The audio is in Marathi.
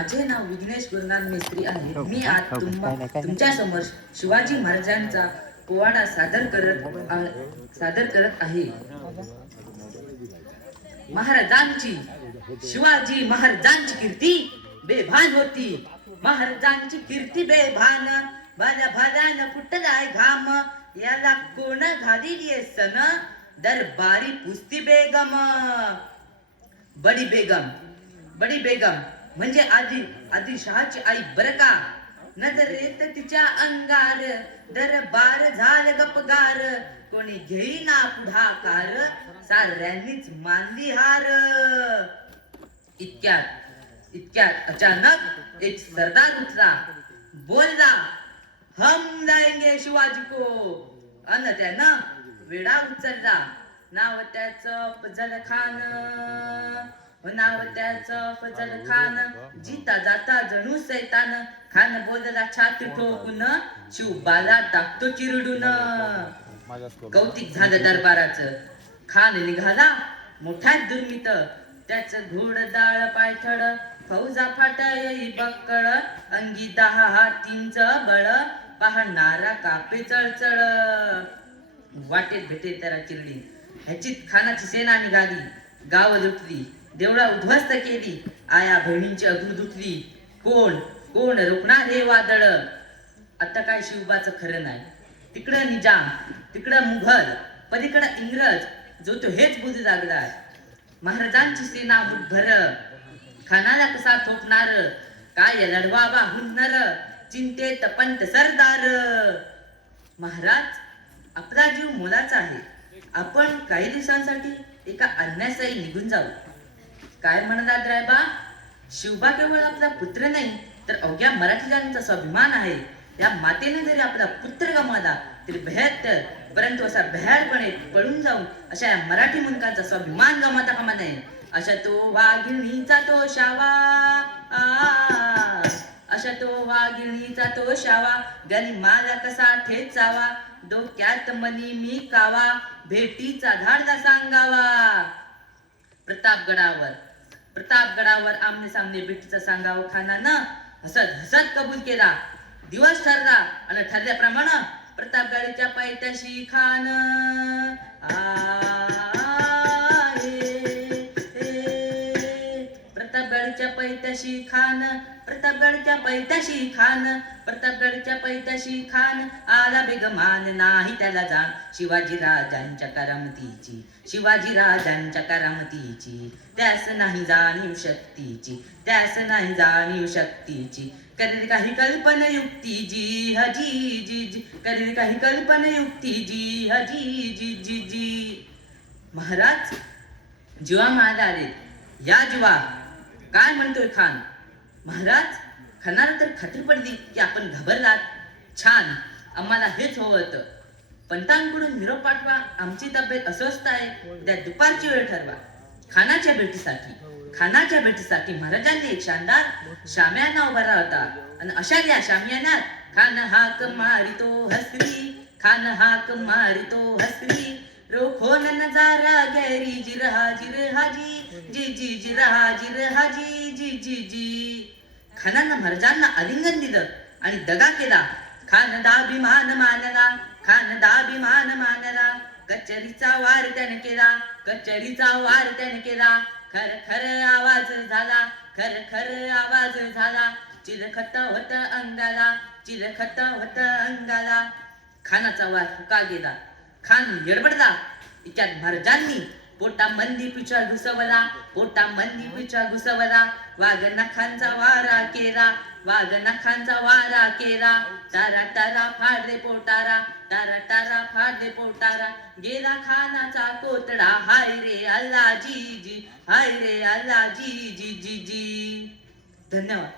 माझे नाव विघ्नेश गुरुनाथ मेस्त्री आहे. मी आज तुमच्या समोर शिवाजी महाराजांचा पोवाडा सादर करत आहे. महाराजांची शिवाजी महाराजांची कीर्ती बेभान होती. महाराजांची कीर्ती बेभान, भाल्या भाल्यानं फुटलाय घाम. याला कोण घालीली सन, दरबारी पुस्ती बेगम. बडी बेगम म्हणजे आदिलशहाची आई बर का. नजरेत तिच्या अंगार दरबार झालं गपगार. कोणी घेईना पुढाकार, साऱ्यांनीच मानली हार. इतक्यात अचानक एक सरदार उठला, बोलला, हम लाएंगे शिवाजी को. अन त्यानं वेडा उचलला. नाव त्याचं फजल खान. जीता जाता जणू सैतान. खान बोलला छाती ठोकून, शिवबाला टाकतो चिरडून. कौतिक झालं दरबाराचं. खान निघाला मोठ्या दुर्मित. त्याचं घोडदाळ पायथड, फौजा फाटई बक्कळ. अंगी 10 हातींचं बळ, पाहणारा कापे चळचळ. वाटेत भेटे त्याला चिरडी. ह्याचीत खानाची सेना निघाली. गाव लुटली, देवळा उद्ध्वस्त केली. आया बहिणींची अग्रू दुटली. कोण रोखणार हे वादळ. आता काय शिवबाचं खरं नाही. तिकडं निजाम, तिकडं मुघल, पलीकडं इंग्रज. जो तो हेच बुजू लागला. महाराजांची सेना मुठभर, खानाला कसा थोपणार. काय लढवावा हुन्नर, चिंतेत पंत सरदार. महाराज, आपला जीव मोलाचा आहे. आपण काही दिवसांसाठी एका अन्यासाई निघून जाऊ. काय म्हणालात रायबा? शिवबा केवळ आपला पुत्र नाही, तर अवघ्या मराठीजांचा स्वाभिमान आहे. या मातेने जरी आपला पुत्र गमावला तरी बेहत्तर, परंतु असा भ्याडपणे पळून जाऊन अशा या मराठी मुलकांचा स्वाभिमान गमावता कामा नये. अशा तो वाघिणीचा तो शावा, अशा तो वाघिणीचा तो शावा. गणी माझा कसा ठेचावा, डोक्यात मनी मी कावा. भेटीचा धाडला सांगावा. प्रतापगडावर आमने सामने भेटीचा सांगावं. खानानं हसत कबूल केला. दिवस ठरला आणि ठरल्याप्रमाणे प्रतापगडाच्या पायथ्याशी खान प्रतापगडच्या पैत्याशी खान आला बेगमान. नाही त्याला जाण शिवाजी राजांच्या करामतीची. त्यास नाही जाणीव शक्तीची. करेल काही कल्पना युक्ती जी हजी. करेल काही कल्पना युक्ती जी हजी. महाराज, जीवा मारले या जीवा. काय म्हणतोय खान? महाराज, खानाला तर खात्री पडली की आपण घाबरलात. छान, आम्हाला हेच हवं होतं. पंतांकडून निरोप पाठवा. आमची तब्येत अस्वस्थ आहे. उद्या दुपारची वेळ ठरवा. खानाच्या भेटीसाठी महाराजांनी एक शानदार शामियाना उभारला होता. आणि अशा या शामियानात खान हाक मारितो हसरी. रोखो न नजारा गैरी जिर हाजी जी. खानानं महाराजांना आलिंगन दिलं आणि दगा केला. खान दाभिमान मानला. कचेरीचा वार त्याने केला. खर आवाज झाला. चिलखत होत अंगाला. खानाचा वार फुका गेला. खान येडबडला. इतक्यात महाराजांनी पोटामंदी पिछा घुसवला. वाघ नखांचा वारा केला. टारा फाडले पोटारा. गेला खानाचा कोतडा. हाय रे अल्ला जी. धन्यवाद.